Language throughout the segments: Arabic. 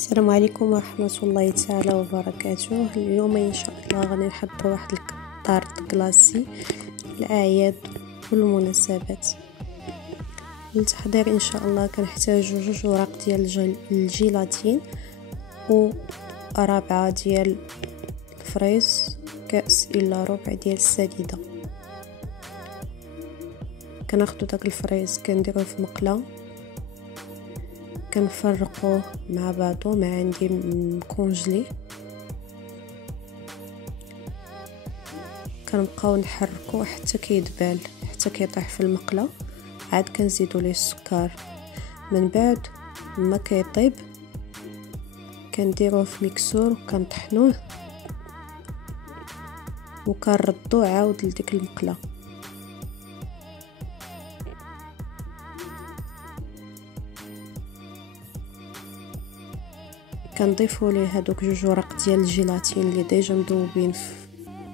السلام عليكم ورحمة الله تعالى وبركاته. اليوم ان شاء الله غادي نحضر واحد الطارت كلاسي للاعياد والمناسبات. للتحضير ان شاء الله كنحتاجو 2 وراق ديال الجيلاتين وربعة ديال الفريز، كاس الا ربع ديال السديده. كناخدو داك الفريز كنديروه في مقله، كنفرقوه مع بعضو. ما عندي مكونجلي، كنبقاو نحركوه حتى كيدبال، حتى كيطيح في المقله. عاد كنزيدو ليه السكر. من بعد ما كيطيب كنديروه في ميكسور وكنطحنوه وكنردوه عاود لديك المقله. كنضيفوا ليه هادوك 2 وراق ديال الجيلاتين اللي ديجا مذوبين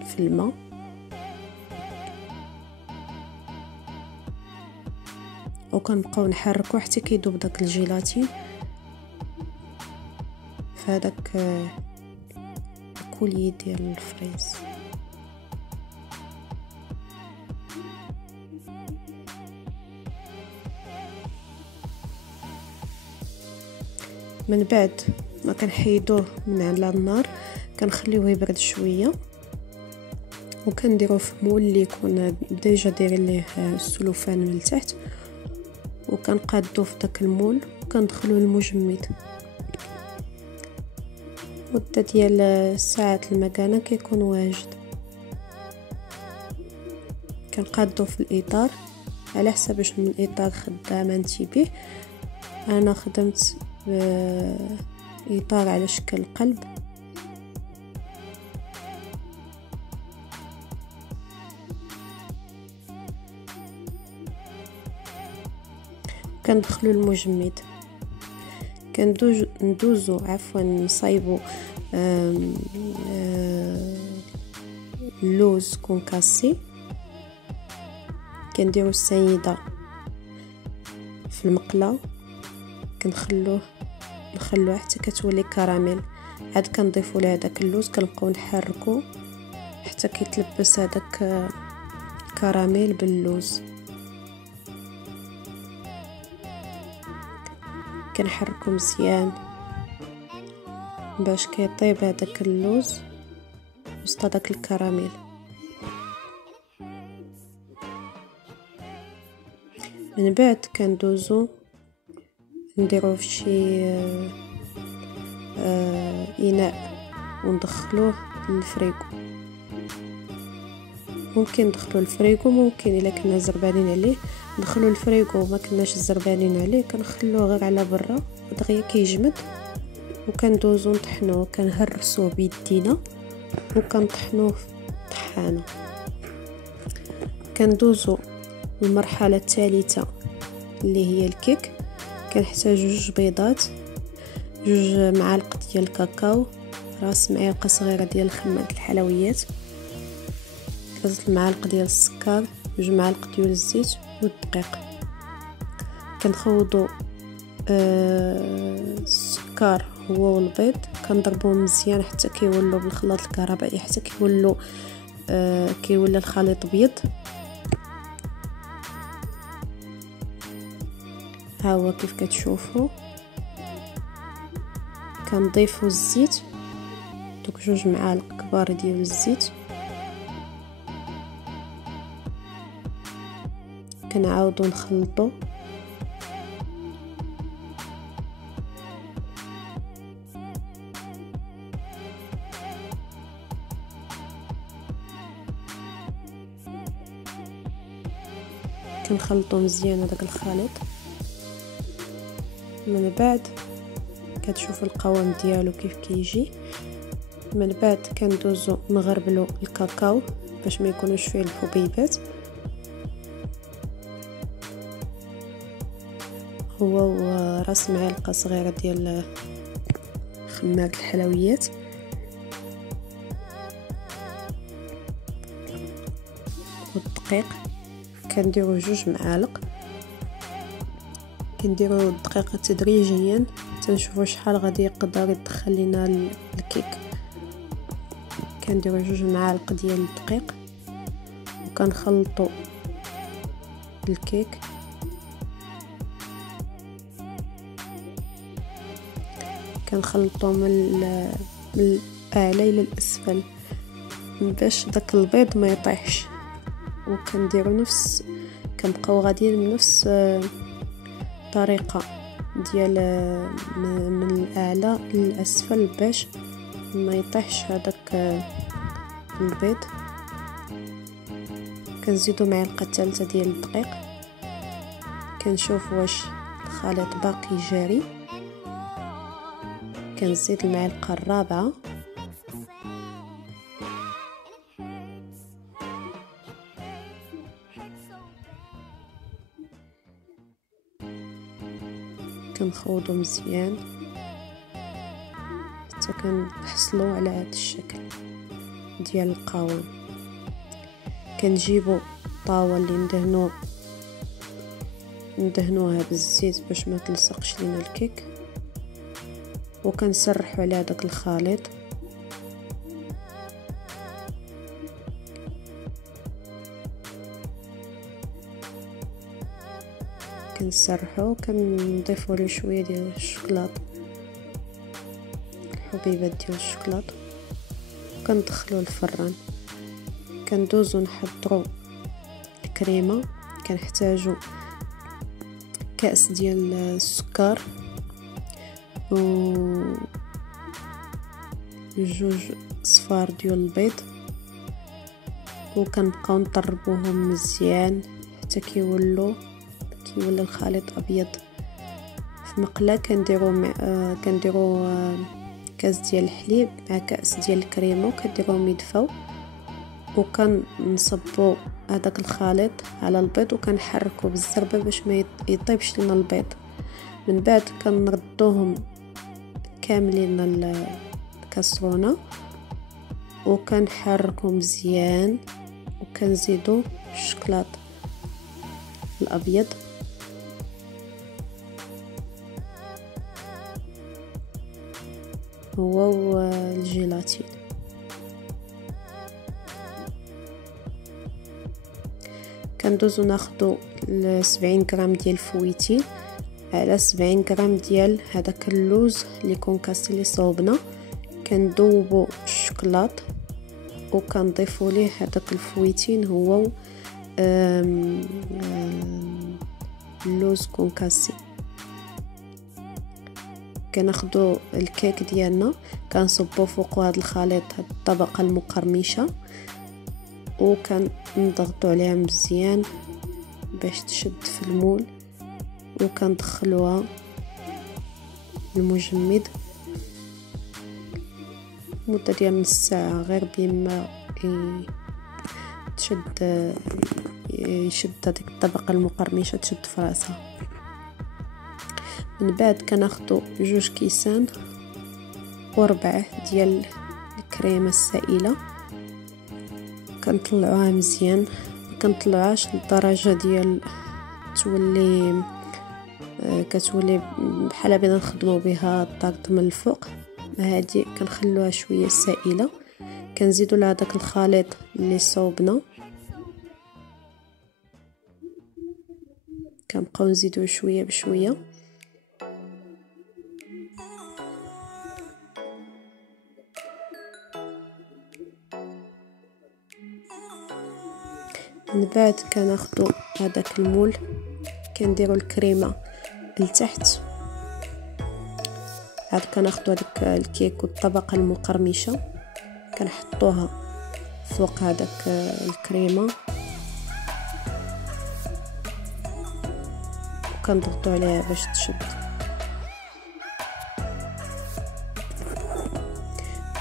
في الماء، وكنبقاو نحركو حتى كيذوب داك الجيلاتين في هذاك الكولي ديال الفريز. من بعد ما كنحيدوه من على النار كنخليوه يبرد شويه، وكنديروه في مول اللي يكون ديجا دايرين ليه السلوفان من التحت، وكنقادوه في داك المول وكندخلوه المجمد. مده ديال ساعات المكانه كيكون واجد. كنقادوه في الاطار على حسب شنو الاطار خدامه انت به. انا خدمت اطار على شكل قلب، كندخلو المجمد. ندوزو نصايبو اللوز كونكاسي. كنديرو السنيده في المقله، كنخلوه حتى كتولي كراميل. عاد كنضيفوا ليه داك اللوز، كنبقاو نحركو حتى كيتلبس هذاك الكراميل باللوز. كنحركو مزيان باش كيطيب هذاك اللوز وسط داك الكراميل. من بعد كندوزو نديروه في شي اناء وندخلوه للفريغو. ممكن ندخلوه للفريغو، ممكن الا كنا زربانين عليه ندخلوه للفريغو وما كناش زربانين عليه كنخلوه غير على برا دغيا كيجمد، وكندوزو نطحنوه. كنهرسوه بيدينا وكنطحنوه في الطحانه. كندوزو المرحله الثالثه اللي هي الكيك. كنحتاج 2 بيضات، 2 معالق ديال الكاكاو، راس معلقه صغيره ديال خماط الحلويات، 3 المعالق ديال السكر، 2 معالق ديال الزيت والدقيق. كنخوضوا السكر هو والبيض، كنضربوهم مزيان حتى كيولوا بالخلاط الكهربائي، حتى كيولى الخليط ابيض. ها هو كيف كتشوفوا. كنضيفوا الزيت، دوك 2 معالق كبار ديال الزيت. كنعاودو نخلطو. كنخلطو مزيان هذاك الخليط. من بعد كتشوفوا القوام ديالو كيف كيجي. من بعد كندوزو نغربلو الكاكاو باش ما يكونوش فيه الحبيبات، هو راس معلقه صغيره ديال خماط الحلويات. والدقيق كنديرو 2 معالق. كنديرو الدقيق تدريجيا تنشوفوا شحال غادي يقدر يدخل لينا الكيك. كنديروا 2 معالق ديال الدقيق وكنخلطوا الكيك كنخلطوا من الاعلى الى الاسفل باش داك البيض ما يطيحش. وكنديروا كنبقاو غاديين بنفس الطريقه ديال من الاعلى للاسفل باش ما يطيحش هذاك البيض. كنزيدوا معلقه ثالثه ديال الدقيق. كنشوف واش الخليط باقي جاري. كنزيد المعلقه الرابعه. كنخوضو مزيان حتى كنحصلوا على هذا الشكل ديال القوام. كنجيبوا الطاوه اللي ندهنوها بالزيت باش ما تلصقش لينا الكيك وكنسرحوا على داك الخليط. كنسرحوا كنضيفوا له شويه ديال الشوكولاط، الحبيبات ديال الشوكولاط، كندخلوا الفران. كندوزو نحضروا الكريمه. كنحتاجوا كاس ديال السكر و 2 صفار ديال البيض، وكنبقاو نطربوهم مزيان حتى كيولي الخليط ابيض. في مقله كنديروا كاس ديال الحليب مع كاس ديال الكريمه وكنديروهم يدفاو، وكنصبوا هذاك الخليط على البيض وكنحركوا بالزربه باش ما يطيبش لنا البيض. من بعد كنردوهم كاملين الكاسرونه وكنحركوا مزيان، وكنزيدوا الشوكولاط الابيض هو الجيلاتين. كندوزو ناخدو 70 غرام ديال الفويتين على 70 غرام ديال هذاك اللوز اللي كونكاسي اللي صوبنا. كندوبو الشوكولاط وكنضيفوا ليه هذاك الفويتين هو اللوز كونكاسي. كناخدو الكيك ديالنا كنصبو فوق هذا الخليط، هاد الطبقه المقرمشه، وكنضغطوا عليها مزيان باش تشد في المول، وكندخلوها المجمد مده ديال نص ساعه غير بما يشد هذيك الطبقه المقرمشه تشد في راسها. من بعد كناخدو 2 كيسان وربع ديال الكريمه السائله، كنطلعوها مزيان، كنطلعوهاش للدرجه ديال كتولي بحال بنا نخدموا بها الطاقط من الفوق. هذه كنخلوها شويه سائله. كنزيدوا لها داك الخليط اللي صوبنا، كنبقاو نزيدوه شويه بشويه. من بعد كناخدو هذاك المول، كنديروا الكريمه لتحت، عاد كناخدو هذاك الكيك والطبقه المقرمشه كنحطوها فوق هذاك الكريمه وكنضغطوا عليها باش تشد.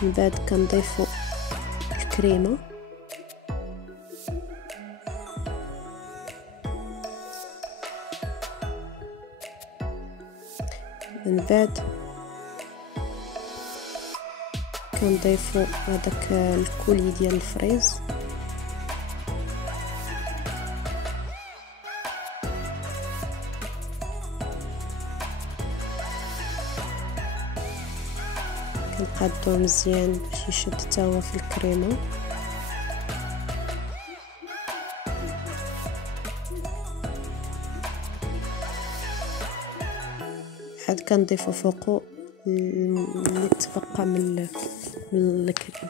من بعد كنضيفوا الكريمه، من بعد كنضيفوا هذاك الكولي ديال الفريز، كنقادوه مزيان باش يشد حتى هو في الكريمه. عاد كنضيفو فوقو اللي تبقى من الكريم.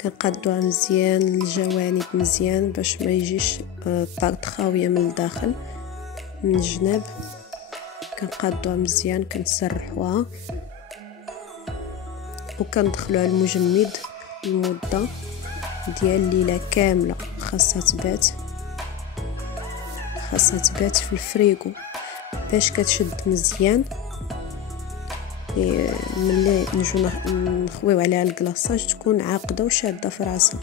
كنقادوها مزيان الجوانب مزيان باش ما يجيش الطاقة خاويه من الداخل من الجناب. كنقادوها مزيان كنسرحوها وكندخلوها المجمد لمده ديال ليله كامله. خاصها تبات في الفريغو باش كتشد مزيان. ملي نجو نخويو عليها الكلاصاج تكون عاقده وشاده في راسها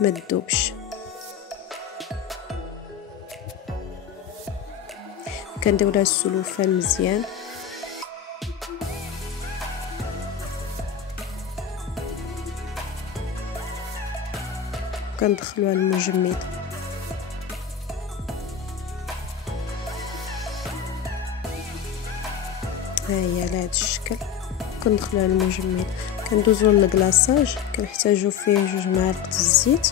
ما تذوبش. كنديروا لها السلوفان مزيان كندخلوها المجمد. ها هي على هذا الشكل كندخلوها المجمد. كندوزو للكلاصاج كنحتاجو فيه 2 معالق الزيت،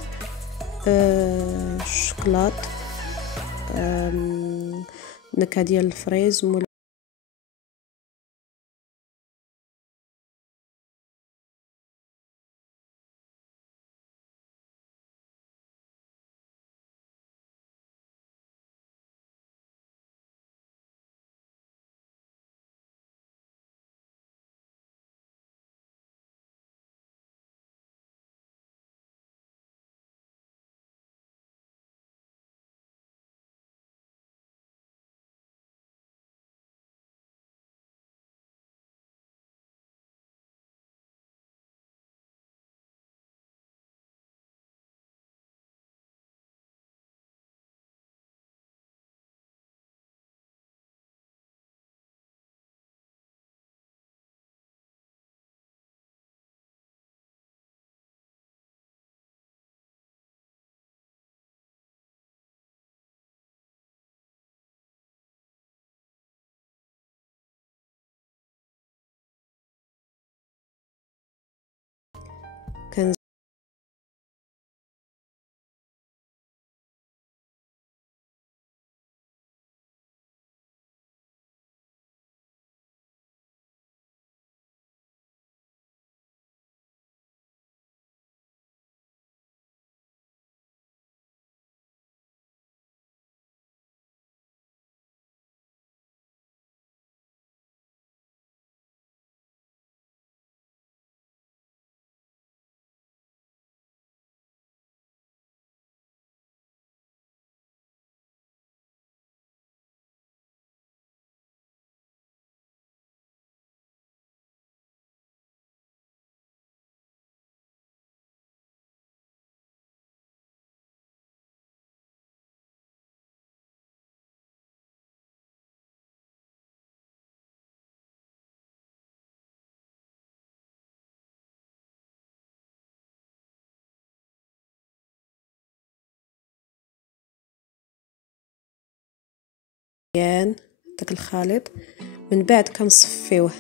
الشوكولات، نكهه ديال الفريز كان مزيان داك الخليط. من بعد كنصفيوه